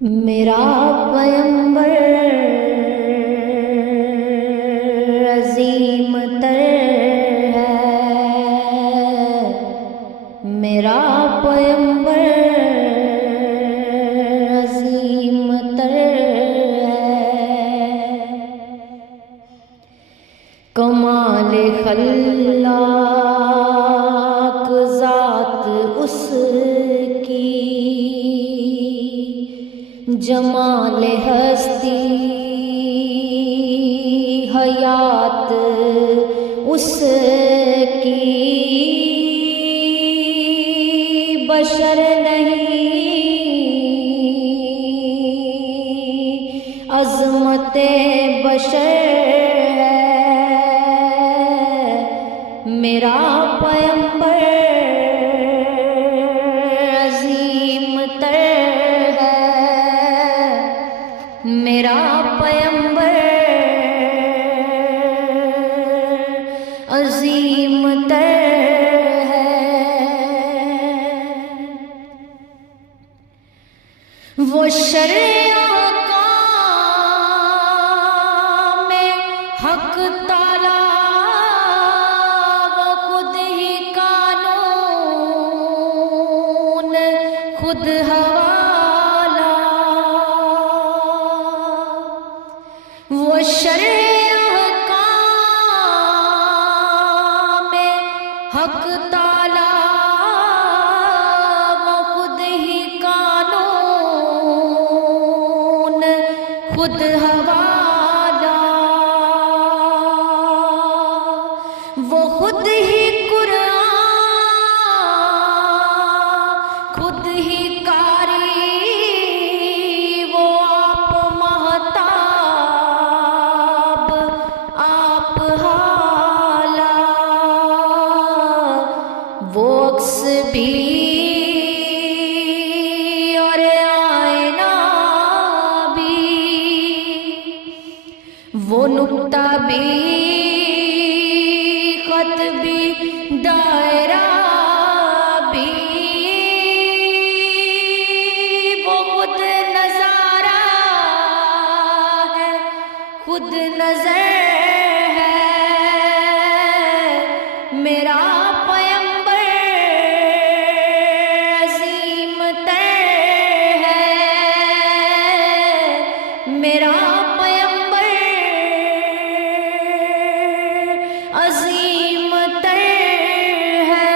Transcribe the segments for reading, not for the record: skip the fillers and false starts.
میرا پیمبر عظیم تر ہے، میرا پیمبر عظیم تر ہے، کمال خلاق ذات اس کی، جمال ہستی حیات اس کی، بشر نہیں عظمت بشر ہے، میرا پیمبر عظیم تر ہے، میرا پیمبر عظیم تر ہے، وہ شرع میں حق تعالی وہ خود ہی قانون خود حوالہ، وہ شرع میں حق تعالی وہ خود ہی قانون خود حوالہ، وہ خود ہی قرآن خود ہی قاری، وہ آپ مہتاب آپ حالہ، وہ عکس بھی اور آئینہ بھی، وہ نقطہ بھی خط بھی دائرہ بھی، وہ خود نظارہ ہے خود نظر ہے، میرا پیمبر عظیم تر ہے، میرا پیمبر عظیم تر ہے،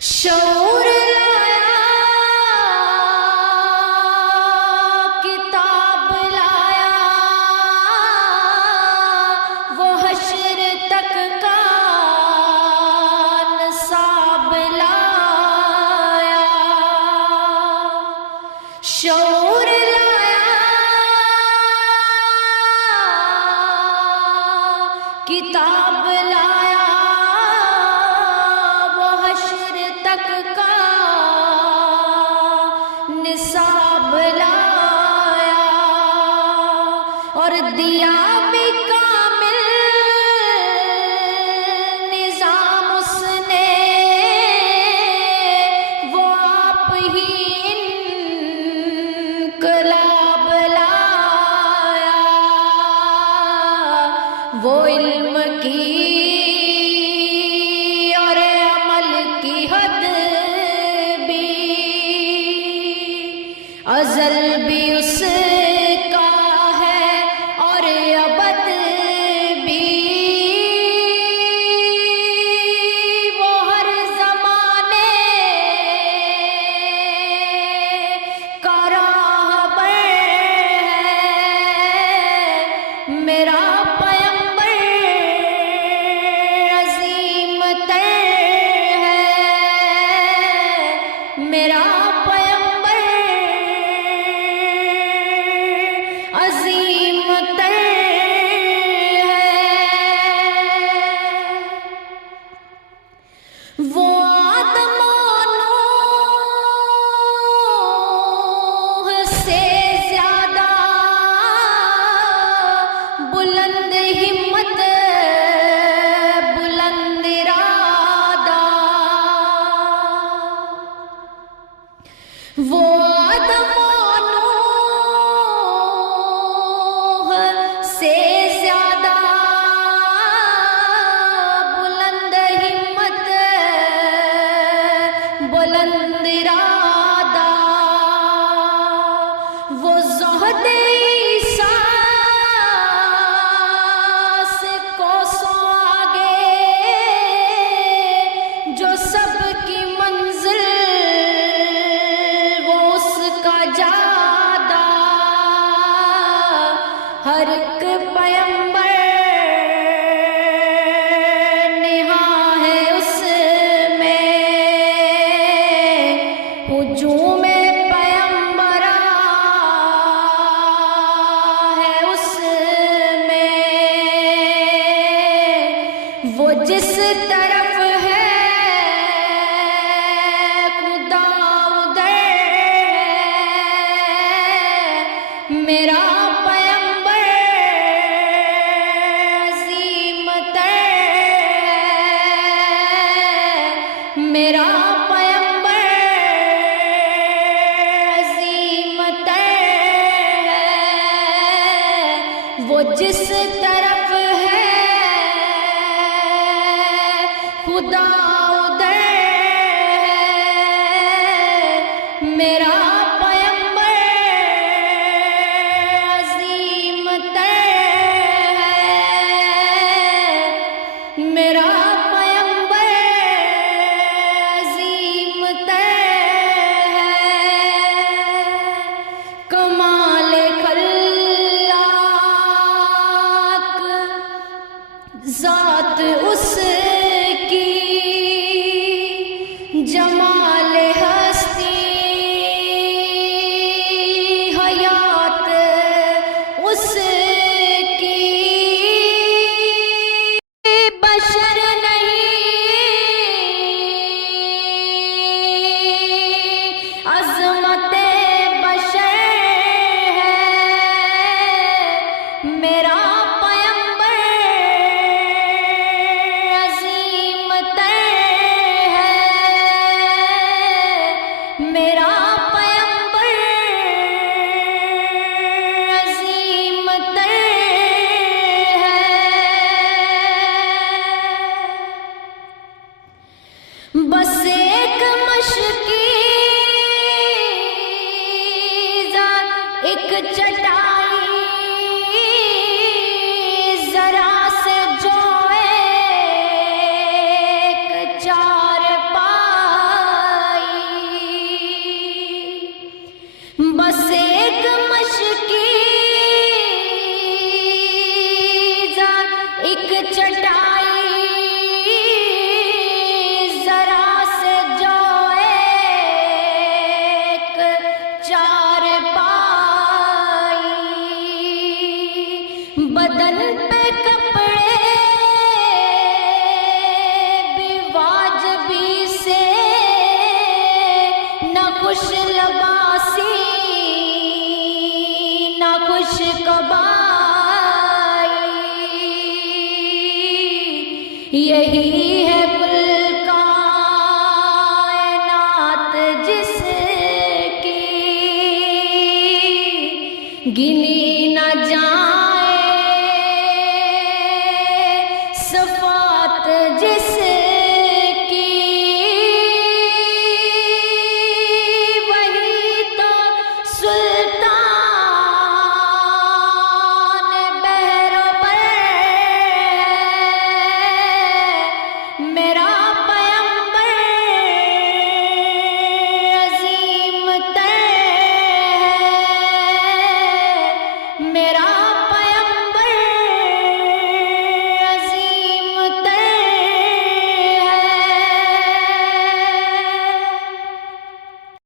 شعور لایا کتاب لایا، وہ حشر تک کا نصاب لایا، شعور لایا کتاب لایا، وہ حشر تک کا نصاب لایا، اور دیا بھی کامل نظام اس نے، وہ آپ ہی انقلاب لایا، وہ علم کی اور عمل کی حد بھی، ازل بھی اس کا ہے اور ابد بھی، وہ ہر زمانے کا راہبر ہے، میرا پیمبر عظیم تر ہے، میرا پیمبر عظیم تر ہے، وہ آدم و نوح سے زیادہ بلند ہمت بلند ارادہ، بلند ارادہ وہ زہد عیسیٰ سے کوسوں آگے جو سب کی منزل وہ اس کا جادہ ہر ایک پیمبر ہجوم پیمبرا ہے اس میں وہ جس طرف ہے خدا ادھر ہے میرا پیمبر عظیم تر ہے میرا وہ جس طرف ہے خدا ادھر ہے میرا پیمبر عظیم تر ہے میرا پیمبر عظیم تر ہے کمال ذات اس کی جمال ہستی حیات اس کی بشر نہیں عظمت بشر ہے میرا میرا پیمبر عظیم تر ہے بس ایک مشکیزہ ایک چٹائی ذرا سے جو ایک چار بس ایک مشکیزہ ایک چٹائی ذرا سے جو ایک چار پائی بدن پہ کپڑے بھی واجبی سے نہ خوش لباسی نہ خوش کبائی یہی ہے کل کائنات جس کی گنی